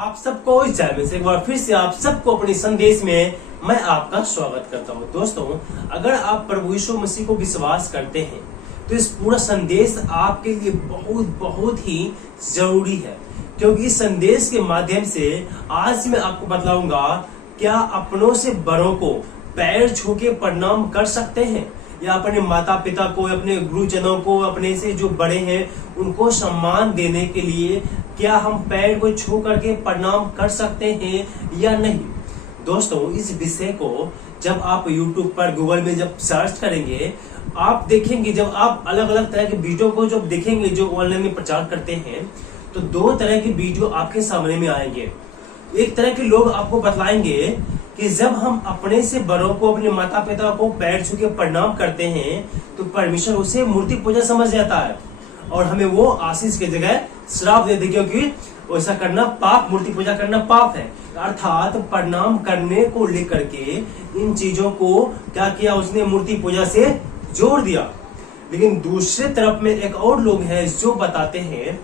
आप सबको इस चैनल में से एक बार फिर से आप सबको अपने संदेश में मैं आपका स्वागत करता हूं। दोस्तों, अगर आप प्रभु यीशु मसीह को विश्वास करते हैं तो इस पूरा संदेश आपके लिए बहुत बहुत ही जरूरी है, क्योंकि इस संदेश के माध्यम से आज मैं आपको बतलाऊंगा क्या अपनों से बड़ों को पैर छू के प्रणाम कर सकते हैं, या अपने माता पिता को, अपने गुरुजनों को, अपने से जो बड़े हैं उनको सम्मान देने के लिए क्या हम पैर को छू करके प्रणाम कर सकते हैं या नहीं। दोस्तों, इस विषय को जब आप YouTube पर, गूगल में जब सर्च करेंगे, आप देखेंगे, जब आप अलग अलग तरह के वीडियो को जब देखेंगे जो ऑनलाइन में प्रचार करते हैं, तो दो तरह के वीडियो आपके सामने में आएंगे। एक तरह के लोग आपको बतलाएंगे कि जब हम अपने से बड़ों को, अपने माता पिता को पैर छू के प्रणाम करते हैं तो परमेश्वर उसे मूर्ति पूजा समझ जाता है और हमें वो आशीष की जगह श्राप दे देगा, क्योंकि वैसा करना पाप, मूर्ति पूजा करना पाप है। अर्थात प्रणाम करने को लेकर के इन चीजों को क्या किया, उसने मूर्ति पूजा से जोड़ दिया। लेकिन दूसरे तरफ में एक और लोग हैं जो बताते हैं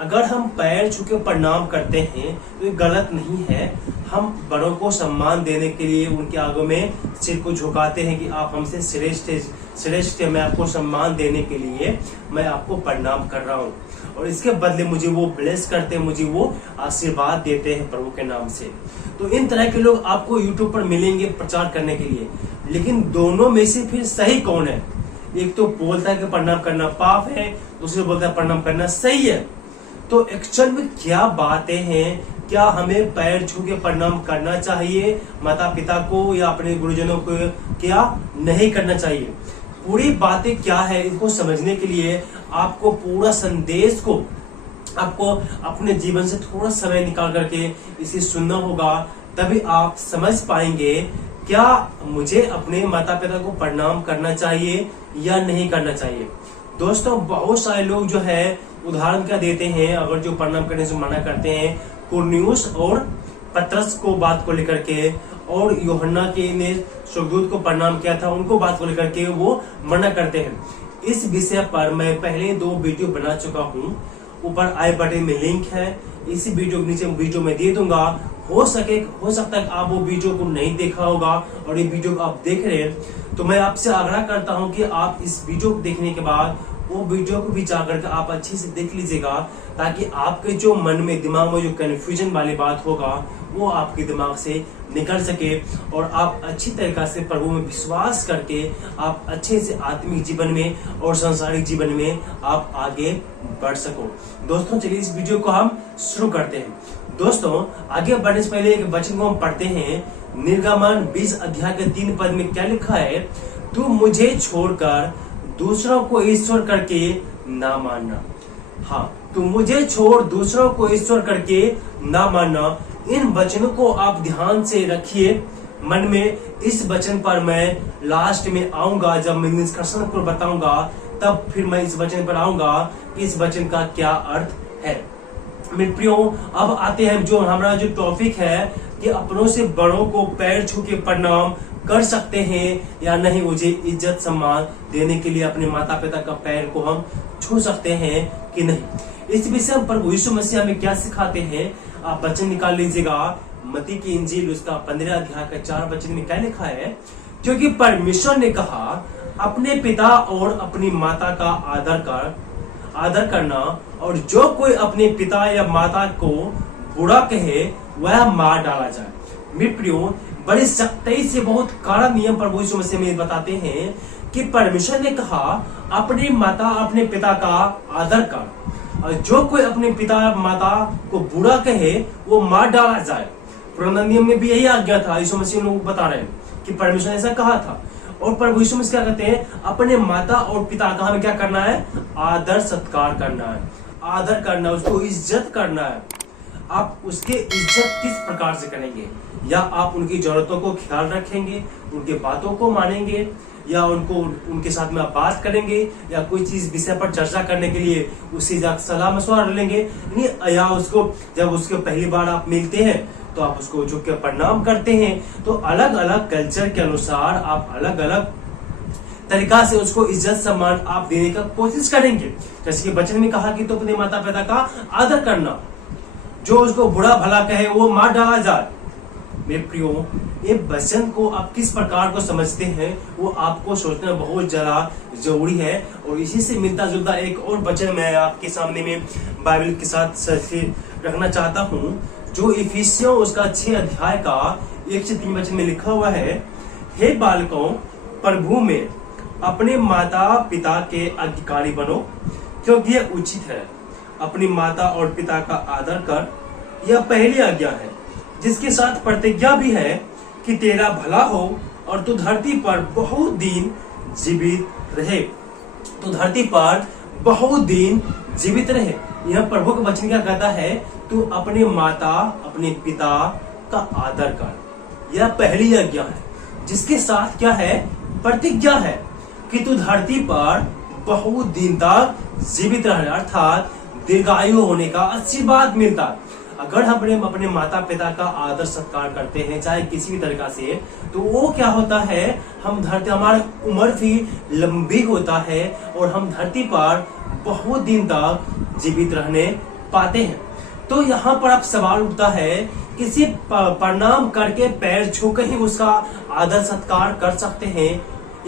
अगर हम पैर छू के प्रणाम करते हैं तो ये गलत नहीं है। हम बड़ों को सम्मान देने के लिए उनके आगे में सिर को झुकाते हैं कि आप हमसे श्रेष्ठ है, मैं आपको सम्मान देने के लिए मैं आपको प्रणाम कर रहा हूँ, और इसके बदले मुझे वो ब्लेस करते हैं, मुझे वो आशीर्वाद देते हैं प्रभु के नाम से। तो इन तरह के लोग आपको यूट्यूब पर मिलेंगे प्रचार करने के लिए। लेकिन दोनों में से फिर सही कौन है? एक तो बोलता है कि प्रणाम करना पाप है, दूसरे बोलता है प्रणाम करना सही है। तो एक्चुअल में क्या बातें हैं? क्या हमें पैर छू के प्रणाम करना चाहिए माता पिता को या अपने गुरुजनों को, क्या नहीं करना चाहिए? पूरी बातें क्या है, इनको समझने के लिए आपको पूरा संदेश को आपको अपने जीवन से थोड़ा समय निकाल करके इसे सुनना होगा, तभी आप समझ पाएंगे क्या मुझे अपने माता पिता को प्रणाम करना चाहिए या नहीं करना चाहिए। दोस्तों, बहुत सारे लोग जो है उदाहरण क्या देते हैं, अगर जो प्रणाम करने से मना करते हैं, कुरनियुस और पतरस को बात को लेकर के, और यूहन्ना के ने स्वर्गदूत को प्रणाम किया था, उनको बात को लेकर के वो मना करते हैं। इस विषय पर मैं पहले 2 वीडियो बना चुका हूँ, ऊपर आई बटन में लिंक है, इसी वीडियो के नीचे वीडियो में दे दूंगा। हो सकता है आप वो वीडियो को नहीं देखा होगा और ये वीडियो को आप देख रहे हैं, तो मैं आपसे आग्रह करता हूँ कि आप इस वीडियो को देखने के बाद वो वीडियो को भी जा करके आप अच्छे से देख लीजिएगा, ताकि आपके जो मन में, दिमाग में जो कंफ्यूजन वाली बात होगा वो आपके दिमाग से निकल सके और आप अच्छी तरीके से प्रभु में विश्वास करके आप अच्छे से आत्मिक जीवन में और सांसारिक जीवन में आप आगे बढ़ सको। दोस्तों, चलिए इस वीडियो को हम शुरू करते हैं। दोस्तों, आगे बढ़ने से पहले एक वचन को हम पढ़ते हैं। निर्गमन 20 अध्याय के 3 पद में क्या लिखा है? तू मुझे छोड़कर दूसरों को ईश्वर करके ना मानना। हाँ, तू मुझे छोड़ दूसरों को ईश्वर करके ना मानना। इन वचनों को आप ध्यान से रखिए मन में। इस वचन पर मैं लास्ट में आऊंगा, जब मैं निष्कर्षण को बताऊंगा तब फिर मैं इस वचन पर आऊंगा कि इस वचन का क्या अर्थ है। मेरे प्रियो, अब आते हैं जो हमारा जो टॉपिक है कि अपनों से बड़ों को पैर छू के प्रणाम कर सकते हैं या नहीं, मुझे इज्जत सम्मान देने के लिए अपने माता पिता का पैर को हम छू सकते हैं कि नहीं। इस विषय में प्रभु यीशु मसीह हमें क्या सिखाते हैं, आप वचन निकाल लीजिएगा। मत्ती की इंजील उसका 15 अध्याय का 4 वचन में क्या लिखा है? क्योंकि परमेश्वर ने कहा, अपने पिता और अपनी माता का आदर करना, और जो कोई अपने पिता या माता को बुरा कहे वह मार डाला जाए। मेरे प्रियो, बड़ी सख्ती से बहुत कड़ा नियम प्रभु यीशु मसीह में बताते हैं कि परमेश्वर ने कहा अपने माता अपने पिता का आदर कर, और जो कोई अपने पिता माता को बुरा कहे वो मार डाला जाए। पुराना नियम में भी यही आज्ञा था। यीशु मसीह लोग बता रहे हैं कि परमेश्वर ने ऐसा कहा था। और प्रभु यीशु मसीह क्या कहते हैं? अपने माता और पिता का हमें क्या करना है? आदर सत्कार करना है, आदर करना, उसको इज्जत करना है। आप उसके इज्जत किस प्रकार से करेंगे? या आप उनकी जरूरतों को ख्याल रखेंगे, उनके बातों को मानेंगे, या उनके साथ में आप बात करेंगे, या कोई चीज विषय पर चर्चा करने के लिए उससे सलाह मशवरा लेंगे, या उसको जब उसके पहली बार आप मिलते हैं तो आप उसको झुक के प्रणाम करते हैं। तो अलग अलग कल्चर के अनुसार आप अलग अलग तरीका से उसको इज्जत सम्मान आप देने का कोशिश करेंगे। जैसे कि वचन में कहा कि तो अपने माता पिता का आदर करना। जो उसको बुरा भला कहे वो मार डाला जाए। मेरे प्रियो, ये वचन को आप किस प्रकार को समझते हैं वो आपको सोचना बहुत ज्यादा जरूरी है। और इसी से मिलता जुलता एक और वचन मैं आपके सामने में बाइबल के साथ रखना चाहता हूँ, जो इफिसियों उसका 6 अध्याय का 1 से 3 वचन में लिखा हुआ है, हे बालकों, प्रभु में अपने माता पिता के अधिकारी बनो, क्योंकि यह उचित है। अपनी माता और पिता का आदर कर, यह पहली आज्ञा है, जिसके साथ प्रतिज्ञा भी है कि तेरा भला हो और तू धरती पर बहुत दिन जीवित रहे। तो धरती पर बहुत दिन जीवित रहे। यह प्रभु का वचन क्या कहता है? तू अपने माता अपने पिता का आदर कर, यह पहली आज्ञा है, जिसके साथ क्या है? प्रतिज्ञा है कि तू धरती पर बहुत दिन तक जीवित रहे, अर्थात दीर्घायु होने का आशीर्वाद मिलता। अगर हम अपने माता पिता का आदर सत्कार करते हैं चाहे किसी भी तरीका से, तो वो क्या होता है? हम धरती, हमारी उम्र भी लंबी होता है और हम धरती पर बहुत दिन तक जीवित रहने पाते हैं। तो यहाँ पर अब सवाल उठता है, किसी प्रणाम करके पैर छू के ही उसका आदर सत्कार कर सकते हैं,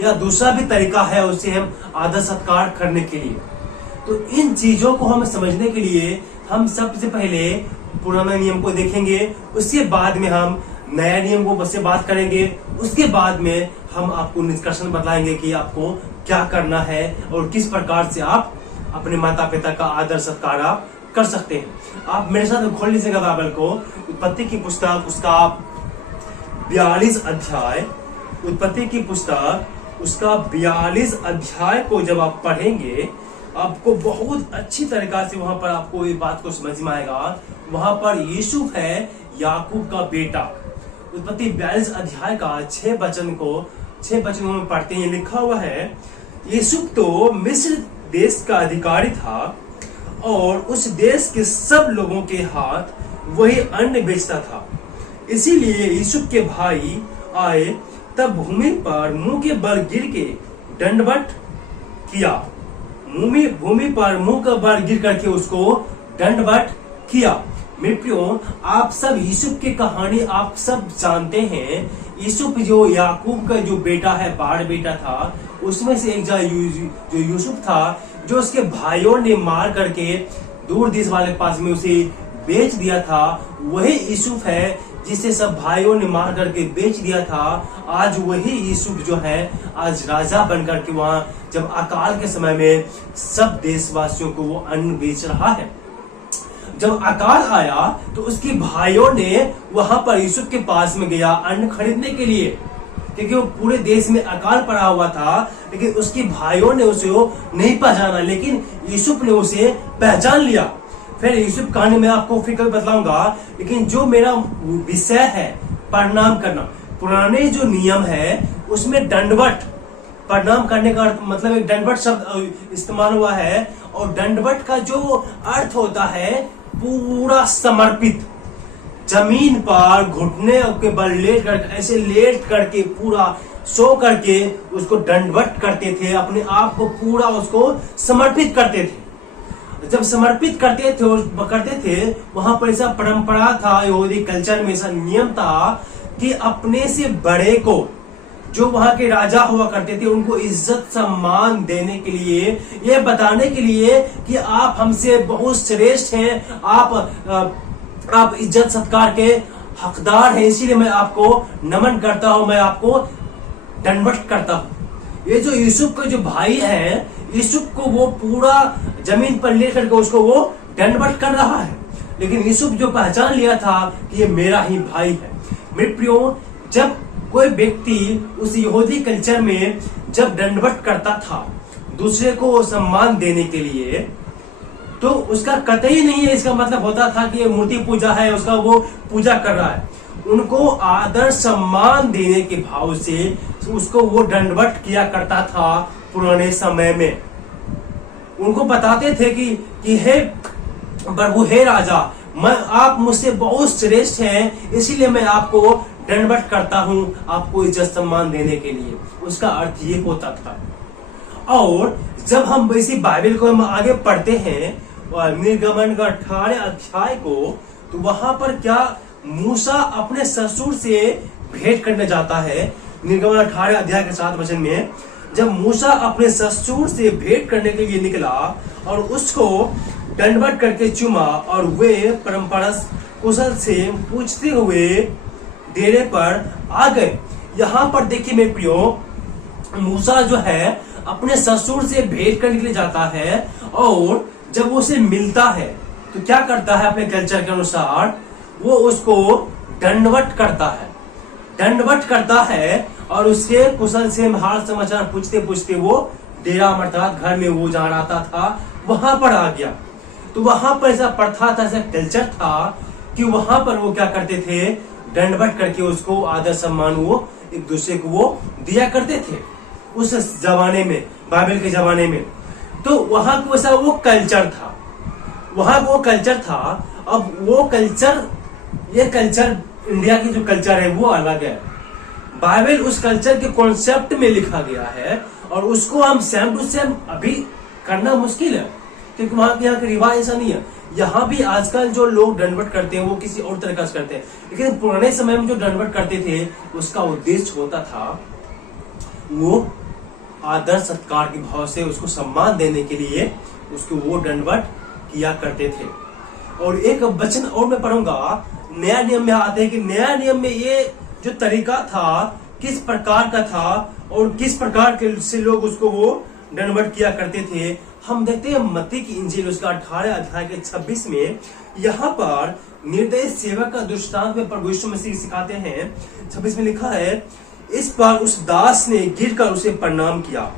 या दूसरा भी तरीका है उसे हम आदर सत्कार करने के लिए? तो इन चीजों को हम समझने के लिए हम सबसे पहले पुराना नियम को देखेंगे, उसके बाद में हम नया नियम को से बात करेंगे, उसके बाद में हम आपको निष्कर्षण बताएंगे कि आपको क्या करना है और किस प्रकार से आप अपने माता पिता का आदर सत्कार आप कर सकते हैं। आप मेरे साथ खोल लीजिएगा बाइबल को, उत्पत्ति की पुस्तक उसका 42 अध्याय, उत्पत्ति की पुस्तक उसका 42 अध्याय को जब आप पढ़ेंगे आपको बहुत अच्छी तरीका से वहां पर आपको ये बात को समझ में आएगा। वहां पर यूसुफ है याकूब का बेटा। उत्पत्ति 42 अध्याय का 6 वचनों में पढ़ते हैं, लिखा हुआ है, यूसुफ तो मिस्र देश का अधिकारी था और उस देश के सब लोगों के हाथ वही अन्न बेचता था। इसीलिए यूसुफ के भाई आए तब भूमि पर मुंह के बल गिर के दंडवत किया। भूमि पर मुंह का बल गिर करके उसको दंडवत किया। मेरे प्रियो, आप सब यूसुफ की कहानी आप सब जानते हैं। यूसुफ जो याकूब का जो बेटा है, बाड़ बेटा था, उसमें से एक जो यूसुफ था, जो उसके भाइयों ने मार करके दूर देश वाले पास में उसे बेच दिया था, वही यूसुफ है जिसे सब भाइयों ने मार करके बेच दिया था। आज वही यूसुफ जो है आज राजा बन करके वहां जब अकाल के समय में सब देशवासियों को वो अन्न बेच रहा है। जब अकाल आया तो उसके भाइयों ने वहां पर यूसुफ के पास में गया अन्न खरीदने के लिए, क्योंकि वो पूरे देश में अकाल पड़ा हुआ था। लेकिन उसके भाइयों ने उसे नहीं पहचाना, लेकिन यूसुफ ने उसे पहचान लिया। फिर यूसुफ कहानी में आपको फिक्र बतलाऊंगा, लेकिन जो मेरा विषय है प्रणाम करना, पुराने जो नियम है उसमें दंडवत, प्रणाम करने का मतलब एक दंडवत शब्द इस्तेमाल हुआ है। और दंडवत का जो अर्थ होता है पूरा समर्पित, जमीन पर घुटने के बल लेट करके, ऐसे लेट करके पूरा सो करके उसको दंडवत करते थे, अपने आप को पूरा उसको समर्पित करते थे। जब समर्पित करते थे वहां पर ऐसा परंपरा था, यहूदी कल्चर में ऐसा नियम था कि अपने से बड़े को, जो वहां के राजा हुआ करते थे, उनको इज्जत सम्मान देने के लिए, ये बताने के लिए कि आप हमसे बहुत श्रेष्ठ हैं, आप इज्जत सत्कार के हकदार हैं, इसीलिए मैं आपको नमन करता हूं, मैं आपको दंडवत करता हूं। ये जो यूसुफ का जो भाई है, यूसुफ को वो पूरा जमीन पर लेकर के उसको वो दंडवत कर रहा है। लेकिन यूसुफ जो पहचान लिया था कि ये मेरा ही भाई है। मेरे प्रियो, जब कोई व्यक्ति उस यहूदी कल्चर में जब दंडवत करता था दूसरे को सम्मान देने के लिए, तो उसका कतई नहीं है इसका मतलब होता था कि ये मूर्ति पूजा है, उसका वो पूजा कर रहा है। उनको आदर सम्मान देने के भाव से उसको वो दंडवत किया करता था। पुराने समय में उनको बताते थे कि हे प्रभु, हे राजा, आप मुझसे बहुत श्रेष्ठ हैं, इसीलिए मैं आपको दंडवत करता हूं, आपको इज्जत सम्मान देने के लिए। उसका अर्थ ये होता था। और जब हम वैसी बाइबल को हम आगे पढ़ते हैं, निर्गमन का 18 अध्याय को तो वहां पर क्या मूसा अपने ससुर से भेंट करने जाता है। निर्गमन 18 अध्याय के 7 वचन में जब मूसा अपने ससुर से भेंट करने के लिए निकला और उसको दंडवत करके चूमा और वे परंपरा कुशल से पूछते हुए डेरे पर आ गए। यहाँ पर देखिए मेरे प्रियो, मूसा जो है अपने ससुर से भेंट करने के लिए जाता है और जब वो उसे मिलता है तो क्या करता है, अपने कल्चर के अनुसार वो उसको दंडवत करता है और उसके कुशल से हाल समाचार पूछते पूछते वो डेरा अर्थात घर में वो जहाँ रहता था वहां पर आ गया। तो वहां पर ऐसा प्रथा था, ऐसा कल्चर था कि वहां पर वो क्या करते थे, दंडवत करके उसको आदर सम्मान वो एक दूसरे को वो दिया करते थे उस जमाने में, बाइबल के जमाने में। तो वहां को ऐसा वो कल्चर था। अब वो कल्चर, ये कल्चर इंडिया की जो कल्चर है वो अलग है। बाइबल उस कल्चर के कॉन्सेप्ट में लिखा गया है और उसको हम सेम टू सेम अभी करना मुश्किल है, क्योंकि वहां के यहाँ का रिवाज ऐसा नहीं है। यहाँ भी आजकल जो लोग दंडवत करते हैं वो किसी और तरीका से करते हैं, लेकिन पुराने समय में जो दंडवत करते थे उसका उद्देश्य होता था वो आदर सत्कार के भाव से उसको सम्मान देने के लिए उसको वो दंडवत किया करते थे। और एक वचन और मैं पढ़ूंगा, नया नियम में आते हैं कि नया नियम में ये जो तरीका था किस प्रकार का था और किस प्रकार के से लोग उसको वो दंडवत किया करते थे। हम देखते हैं मत्ती की इंजील उसका 18 अध्याय के 26 में, यहाँ पर निर्दयी सेवक का दृष्टांत में प्रभु यीशु मसीह सिखाते हैं। 26 में लिखा है, इस पर उस दास ने गिरकर उसे प्रणाम किया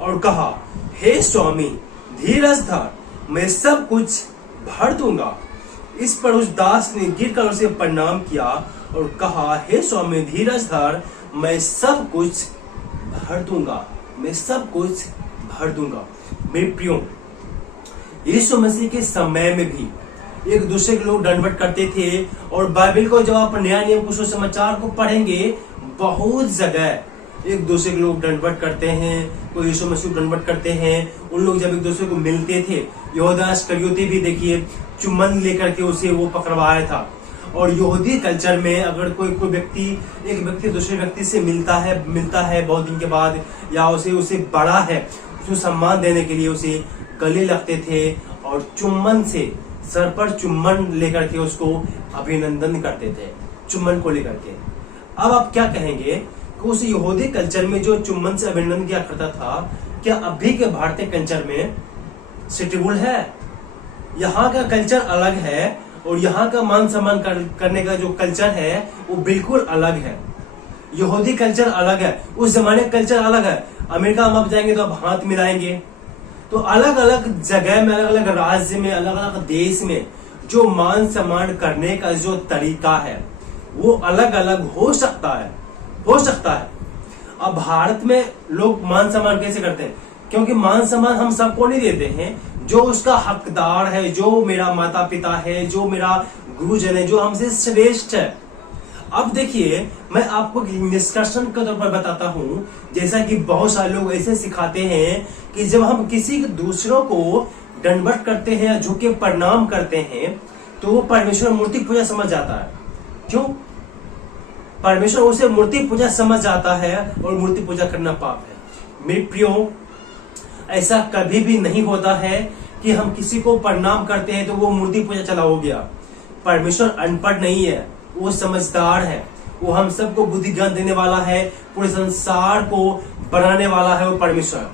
और कहा, हे स्वामी धीरज धर, मैं सब कुछ भर दूंगा। इस पर उस दास ने गिरकर उसे प्रणाम किया और कहा, हे स्वामी धीरज धर, मैं सब कुछ भर दूंगा, मैं सब कुछ भर दूंगा। मेरे प्रियो, यीशु मसीह के समय में भी एक दूसरे के लोग दंडवत करते थे और बाइबल को जब आप नया नियम को सुसमाचार को पढ़ेंगे बहुत जगह एक दूसरे के लोग दंडवत करते हैं, कोई यीशु मसीह दंडवत करते हैं। उन लोग जब एक दूसरे को मिलते थे, यहूदा इस्करियोती भी देखिए चुम्बन लेकर के उसे वो पकड़वाया था। और यहूदी कल्चर में अगर कोई व्यक्ति एक व्यक्ति दूसरे व्यक्ति से मिलता है बहुत दिन के बाद, या उसे बड़ा है, उसको सम्मान देने के लिए उसे गले लगते थे और चुम्बन से सर पर चुम्बन लेकर के उसको अभिनंदन करते थे, चुम्बन को लेकर के। अब आप क्या कहेंगे कि उस यहूदी कल्चर में जो चुम्बन से अभिनंदन किया करता था, क्या अभी के भारतीय कल्चर में सूटेबल है? यहाँ का कल्चर अलग है और यहाँ का मान सम्मान करने का जो कल्चर है वो बिल्कुल अलग है। यहूदी कल्चर अलग है, उस जमाने का कल्चर अलग है। अमेरिका में आप जाएंगे तो आप हाथ मिलाएंगे। तो अलग अलग जगह में, अलग अलग राज्य में, अलग अलग देश में जो मान सम्मान करने का जो तरीका है वो अलग अलग हो सकता है। अब भारत में लोग मान सम्मान कैसे करते हैं? क्योंकि मान सम्मान हम सबको नहीं देते हैं, जो उसका हकदार है, जो मेरा माता पिता है, जो मेरा गुरुजन है, जो हमसे श्रेष्ठ है। अब देखिए, मैं आपको निष्कर्षण के तौर पर बताता हूं, जैसा कि बहुत सारे लोग ऐसे सिखाते हैं कि जब हम किसी दूसरों को दंडवत करते हैं या झुके प्रणाम करते हैं तो वो परमेश्वर मूर्ति पूजा समझ जाता है। क्यों? परमेश्वर उसे मूर्ति पूजा समझ जाता है और मूर्ति पूजा करना पाप है। मेरे प्रियो, ऐसा कभी भी नहीं होता है कि हम किसी को प्रणाम करते हैं तो वो मूर्ति पूजा चला हो गया। परमेश्वर अनपढ़ नहीं है, वो समझदार है, वो हम सबको बुद्धि ज्ञान देने वाला है, पूरे संसार को बनाने वाला है वो परमेश्वर।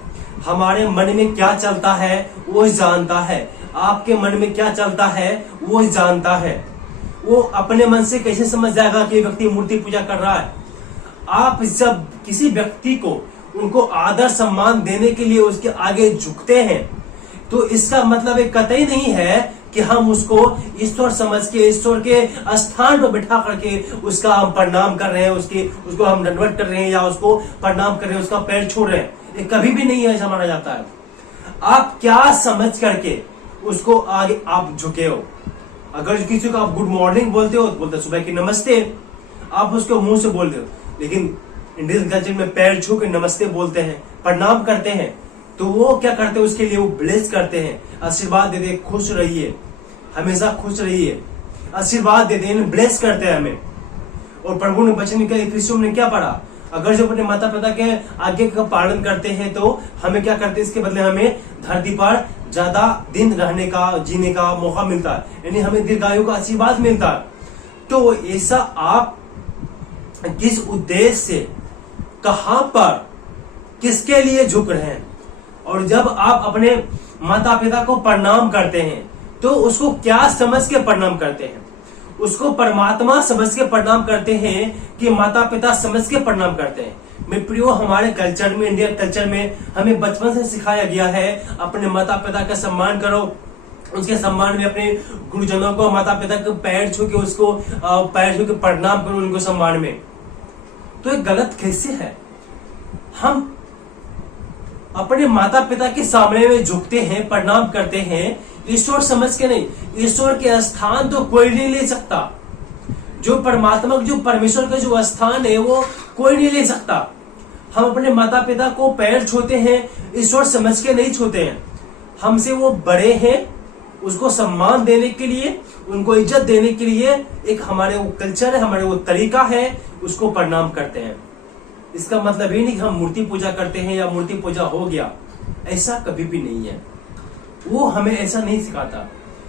हमारे मन में क्या चलता है वो जानता है, आपके मन में क्या चलता है वो जानता है। वो अपने मन से कैसे समझ जाएगा कि व्यक्ति मूर्ति पूजा कर रहा है? आप जब किसी व्यक्ति को उनको आदर सम्मान देने के लिए उसके आगे झुकते हैं तो इसका मतलब एक कतई नहीं है कि हम उसको ईश्वर समझ के, ईश्वर के स्थान पर बिठा करके उसका हम प्रणाम कर रहे हैं, उसको हम दंडवत कर रहे हैं या उसको प्रणाम कर रहे हैं, उसका पैर छू रहे हैं। ये कभी भी नहीं ऐसा माना जाता है। आप क्या समझ करके उसको आगे आप झुके हो? अगर किसी को आप गुड मॉर्निंग बोलते हो तो बोलते सुबह की नमस्ते, आप उसको मुंह से बोलते हो, लेकिन इंडियन कल्चर में पैर छू के नमस्ते बोलते हैं, प्रणाम करते हैं। तो वो क्या करते हैं? उसके लिए वो ब्लेस करते हैं, आशीर्वाद देते हैं, खुश रहिए, हमेशा खुश रहिए। आशीर्वाद देते हैं, ब्लेस करते हैं हमें। और प्रभु ने वचन इफिसियों में क्या पढ़ा, अगर जो अपने माता पिता के आज्ञा का पालन करते हैं तो हमें क्या करते हैं, इसके बदले हमें धरती पर ज्यादा दिन रहने का, जीने का मौका मिलता है, यानी हमें दीर्घायु का आशीर्वाद मिलता है। तो ऐसा आप किस उद्देश्य से, कहां पर, किसके लिए झुक रहे हैं? और जब आप अपने माता पिता को प्रणाम करते हैं तो उसको क्या समझ के प्रणाम करते हैं? उसको परमात्मा समझ के प्रणाम करते हैं कि माता पिता समझ के प्रणाम करते हैं? मेरे प्रियो, हमारे कल्चर में, इंडियन कल्चर में हमें बचपन से सिखाया गया है अपने माता पिता का सम्मान करो, उसके सम्मान में अपने गुरुजनों को, माता पिता के पैर छू के उसको पैर छू के प्रणाम करो उनको सम्मान में। तो ये गलत कैसे है? हम अपने माता पिता के सामने में झुकते हैं, प्रणाम करते हैं ईश्वर समझ के नहीं। ईश्वर के स्थान तो कोई नहीं ले सकता। जो परमात्मा, जो परमेश्वर का जो स्थान है वो कोई नहीं ले सकता। हम अपने माता पिता को पैर छूते हैं, ईश्वर समझ के नहीं छूते हैं। हमसे वो बड़े हैं, उसको सम्मान देने के लिए, उनको इज्जत देने के लिए एक हमारे वो कल्चर है, हमारे वो तरीका है, उसको प्रणाम करते हैं। इसका मतलब ये नहीं कि हम मूर्ति पूजा करते हैं या मूर्ति पूजा हो गया, ऐसा कभी भी नहीं है। वो हमें ऐसा नहीं सिखाता।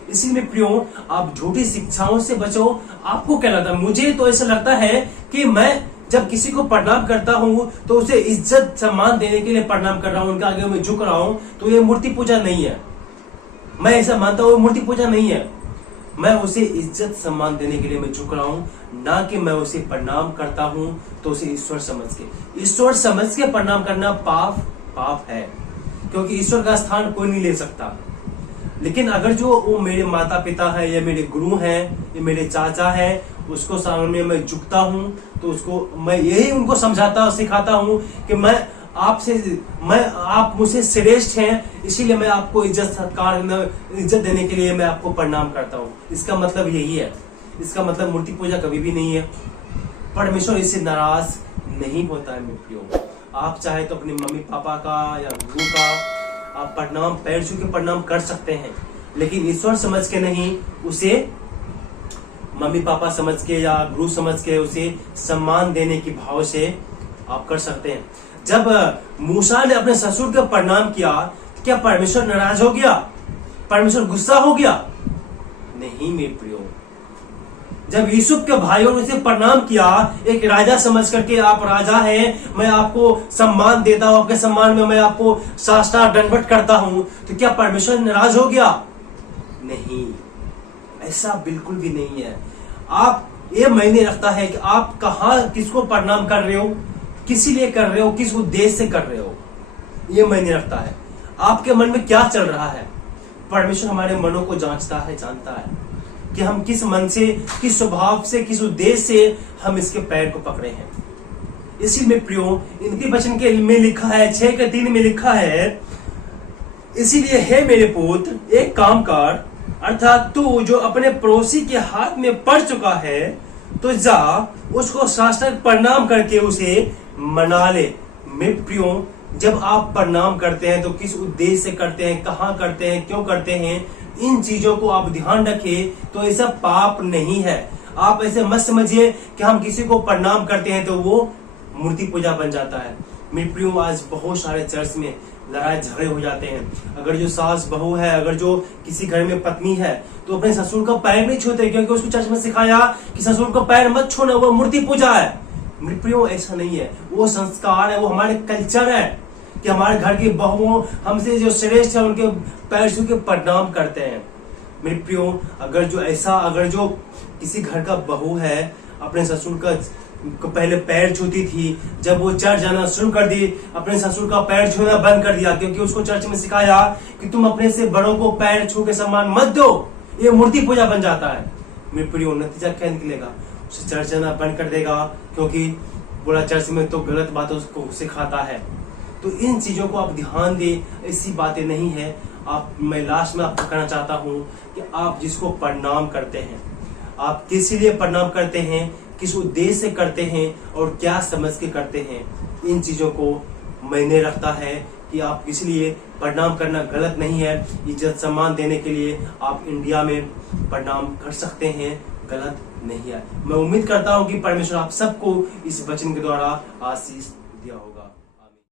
इसीलिए प्रियो, आप झूठी शिक्षाओं से बचो। आपको क्या लगता है? मुझे तो ऐसा लगता है कि मैं जब किसी को प्रणाम करता हूँ तो उसे इज्जत सम्मान देने के लिए प्रणाम कर रहा हूँ, उनके आगे मैं झुक रहा हूँ, तो ये मूर्ति पूजा नहीं है। मैं ऐसा मानता हूँ मूर्ति पूजा नहीं है। मैं उसे इज्जत सम्मान देने के लिए मैं झुक रहा हूँ, ना कि मैं उसे प्रणाम करता हूँ तो उसे ईश्वर समझ के। ईश्वर समझ के प्रणाम करना पाप है, क्योंकि ईश्वर का स्थान कोई नहीं ले सकता। लेकिन अगर जो वो मेरे माता पिता है, या मेरे गुरु हैं, या मेरे चाचा है, उसको सामने मैं झुकता हूँ तो उसको मैं यही उनको समझाता सिखाता हूँ कि आप मुझसे श्रेष्ठ हैं, इसीलिए मैं आपको इज्जत देने के लिए मैं आपको प्रणाम करता हूँ। इसका मतलब यही है। इसका मतलब मूर्ति पूजा कभी भी नहीं है। परमेश्वर इससे नाराज नहीं होता है मेरे प्रियो। आप चाहे तो अपने मम्मी पापा का या गुरु का आप प्रणाम, पैर छू के प्रणाम कर सकते हैं, लेकिन ईश्वर समझ के नहीं, उसे मम्मी पापा समझ के या गुरु समझ के उसे सम्मान देने की भाव से आप कर सकते हैं। जब मूसा ने अपने ससुर का प्रणाम किया, क्या परमेश्वर नाराज हो गया? परमेश्वर गुस्सा हो गया? नहीं मेरे प्रियो। जब यूसुफ के भाइयों ने उसे प्रणाम किया, एक राजा समझ करके, आप राजा हैं, मैं आपको सम्मान देता हूं, आपके सम्मान में मैं आपको साष्टांग दंडवत करता हूं, तो क्या परमेश्वर नाराज हो गया? नहीं, ऐसा बिल्कुल भी नहीं है। आप ये मायने रखता है कि आप कहां किसको प्रणाम कर रहे हो, किसी लिए कर रहे हो, किस उद्देश्य से कर रहे हो, ये मायने रखता है। आपके मन में क्या चल रहा है? परमेश्वर हमारे मनों को जांचता है, जानता है कि हम किस मन से, किस स्वभाव से, किस उद्देश्य से हम इसके पैर को पकड़े हैं। इसी में प्रियो, इनके वचन के में लिखा है, 6:3 में लिखा है, इसीलिए हे मेरे पुत्र, एक काम कर, अर्थात तू जो अपने पड़ोसी के हाथ में पड़ चुका है, तो जा उसको साष्टांग प्रणाम करके उसे मना ले। मेरे प्रियो, जब आप प्रणाम करते हैं तो किस उद्देश्य से करते हैं, कहां करते हैं, क्यों करते हैं, इन चीजों को आप ध्यान रखें, तो ऐसा पाप नहीं है। आप ऐसे मत समझिए कि हम किसी को प्रणाम करते हैं तो वो मूर्ति पूजा बन जाता है। मेरे प्रियो, आज बहुत सारे चर्च में लड़ाई झगड़े हो जाते हैं। अगर जो सास बहू है, अगर जो किसी घर में पत्नी है, तो अपने ससुर का पैर नहीं छूते, क्योंकि उसको चर्च में सिखाया कि ससुर का पैर मत छूना, वो मूर्ति पूजा है। मेरे प्रियो, ऐसा नहीं है। वो संस्कार है, वो हमारे कल्चर है कि हमारे घर की बहुओं हमसे जो श्रेष्ठ है उनके पैर छू के प्रणाम करते हैं। मेरे प्रियो, अगर जो किसी घर का बहू है अपने ससुर को पहले पैर छूती थी, जब वो चर्च जाना शुरू कर दी, अपने ससुर का पैर छूना बंद कर दिया, क्योंकि उसको चर्च में सिखाया कि तुम अपने से बड़ों को पैर छू के सम्मान मत दो, ये मूर्ति पूजा बन जाता है। मेरे प्रियो, नतीजा क्या निकलेगा? उसे चर्च जाना बंद कर देगा, क्योंकि बोला चर्च में तो गलत बातों को सिखाता है। तो इन चीजों को आप ध्यान दें, ऐसी बातें नहीं है। मैं लास्ट में आपको कहना चाहता हूं कि आप जिसको प्रणाम करते हैं, आप किस लिए प्रणाम करते हैं, किस उद्देश्य से करते हैं और क्या समझ के करते हैं, इन चीजों को मायने रखता है कि आप इसलिए प्रणाम करना गलत नहीं है। इज्जत सम्मान देने के लिए आप इंडिया में प्रणाम कर सकते हैं, गलत नहीं आए। मैं उम्मीद करता हूं कि परमेश्वर आप सबको इस वचन के द्वारा आशीष दिया होगा।